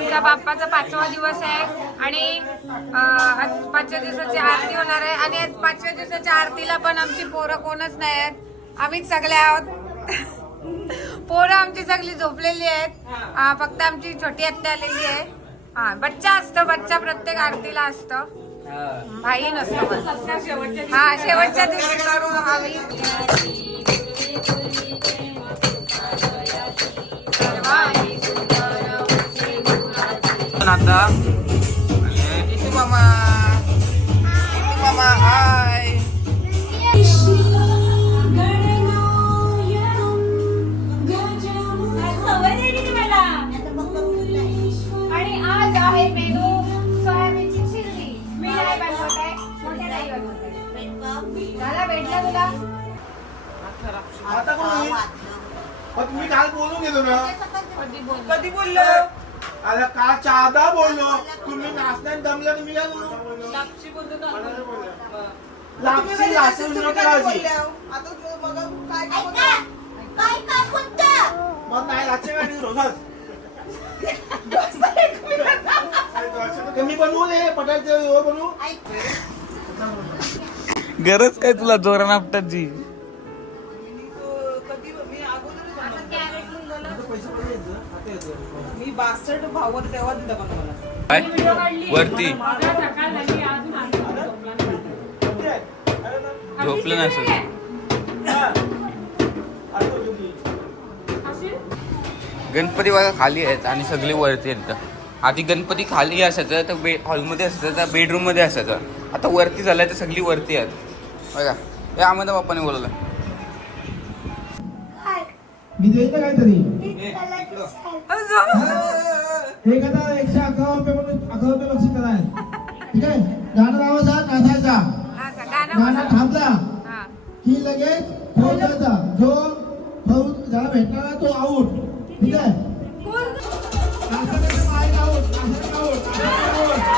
आमच्या बाप्पाचा 5वा दिवस आहे आणि आज 5व्या दिवसाची आरती होणार आहे आणि आज 5व्या दिवसाच्या आरतीला पण आमची पोरं कोणच नाही आहेत, आम्हीच सगळे आहोत. पोरं आमची सगळी झोपलेली आहेत, फक्त आमची छोटी आत्या आलेली आहे. हा, बच्चा असतो, बच्चा प्रत्येक आरतीला असतो, भाई नसतो. हा, शेवटच्या दिवशी करू आम्ही. आता इथे मामा, इथे मामा, हाय. आणि आज आहे मेनू सोयाबीनची चिल्ली. मी नाही बनवत आहे, मोठ्या नाही बनवत आहे. मला भेटला तुला आता पण तुम्ही काल बोलून गेलो ना. कधी बोललो? अरे का चादा बोललो तुम्ही नाचण्यात दमलं तुम्ही काय बोललो. लापशी बोललो ना. लापसी लासून नकाजी मग नाही लाचे गाडी रोजच मी बनवू दे पटायचं बनवू. गरज काय तुला जोरान आपटाची? मी 62 भाव तेव्हा दिलं पण मला. काय वरती झोपलं नसेल. गणपती बघा खाली आहेत आणि सगळे वरती आहेत. आधी गणपती खाली असायचं तर हॉलमध्ये असायचं तर बेडरूम मध्ये असायचं. आता वरती झालंय तर सगळी वरती आहेत बघा. हे आम्हाला बाप्पाने बोलवलं. मी देईन ना काहीतरी हे कदा 111 रुपये म्हणून 11 रुपये बक्षीस करा. ठीक आहे, गाणं लावायचा नाचायचा. गाणं थांबला की लगेच फौजाचा जो फौज ज्याला भेटणार तो आऊट. ठीक आहे, नाचायचं माईक आऊट, नाचायचं आऊट, नाचायचं आऊट.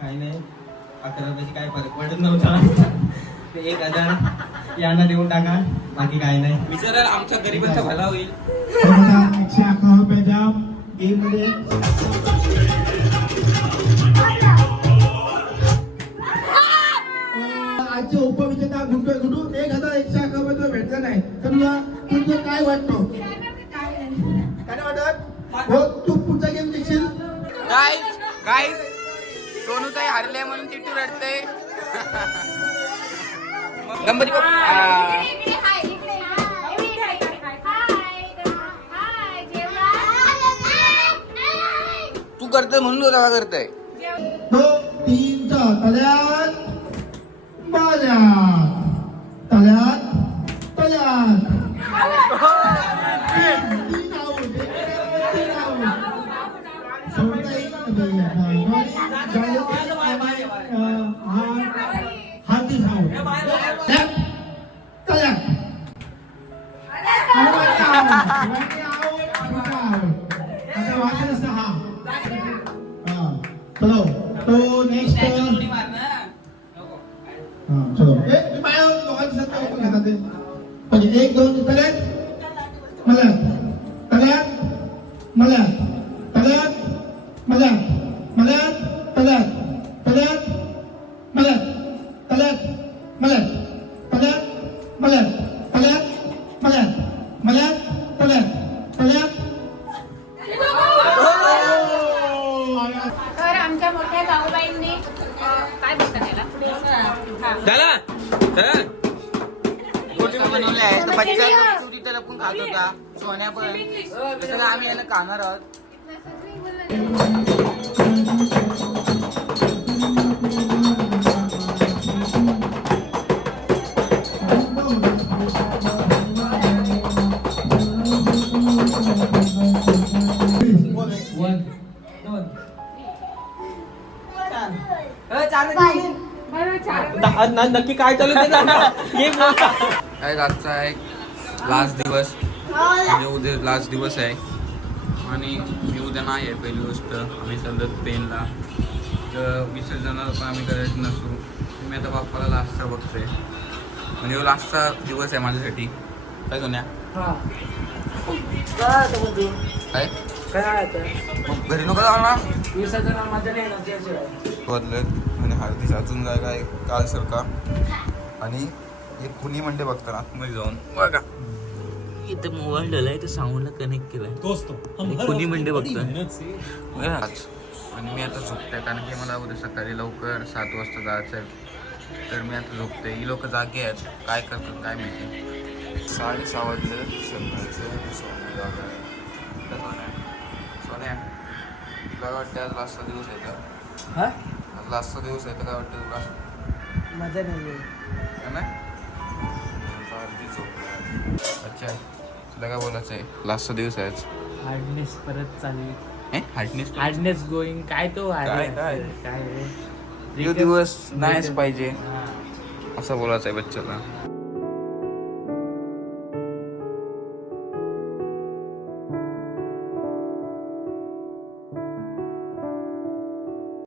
काही नाही, 11 रुपयाची काय फरक पडत नव्हता. ते 1000 यांना देऊन टाका, बाकी काही नाही. विचारायला आमच्या गरिबांचा भला होईल. 111 रुपयाच्या गेम मध्ये आजचे उपविजेता गुंटू गुंटू 1111 रुपये भेटला नाही तर तुझं काय वाटतं? काय वाटत हो? तू पुढचा गेम जिंकशील. काय सोनू ताई हारले म्हणून तिटू रडते. गणपती तू करतोय म्हणून तुला करतोय. 2 3 4 तल्यात बाल्यात तल्यात तल्यात तीन आऊट. हाती साऊट तल्यात आता वाचन असतं. हा चलो तो नेक्स्ट. चलो लोकांची सत्ता ओपन घेतात ते म्हणजे 1 2 तल्यात मल्यात तल्यात मल्यात तल्यात मल्यात मल्यात तल्यात तल्यात मल्यात तल्यात मल्यात तल्यात मल्यात तल्यात मल्यात मल्यात तल्यात तल्यात. तर आमच्या मोठ्या जाऊबाईंनी काय बोलतात त्याला झाला बनवले आहे तर बच्चा तिथे लपून खात होता. सोन्या पण तसं काय आम्ही याला खाणार आहोत. नक्की काय चालू ते काय आजचा आहे लास्ट दिवस म्हणजे उद्या लास्ट दिवस आहे आणि मी उद्या नाही आहे. पहिली गोष्ट आम्ही चालत पेनला तर विसर्जनाला पण आम्ही करायचं नसू. मी आता बाप्पाला लास्टचा बघतोय म्हणजे हो लास्टचा दिवस आहे माझ्यासाठी. काय सोन्या काय मग घरी नको जाणार बदलत आणि हळदीच अजून काय काय कालसारखा आणि एक कुणी म्हणते बघताना आतमध्ये जाऊन बघा इथं मोबाईल ठेवलाय तर साऊंडला कनेक्ट केलाय कुणी म्हणते बघतोय आणि मी आता झोपते कारण की मला उद्या सकाळी लवकर 7 वाजता जायचं आहे. तर मी आता झोपते. ही लोक जागे आहेत काय करतात काय माहिती. 6:30 वाजले सकाळचं सोन्या तुला काय वाटतं आज लास्टचा दिवस आहे का? आज लास्टचा दिवस आहे तर काय वाटतं तुला? मजा नाही है ना? अर्धी झोप. अच्छा तुला काय बोलायचं आहे? लास्टचा दिवस आहे आज. हार्डनेस परत चालू हार्डनेस गोईंग काय तो काय दिवस नाहीच पाहिजे असं बोलायचं आहे बच्चाला.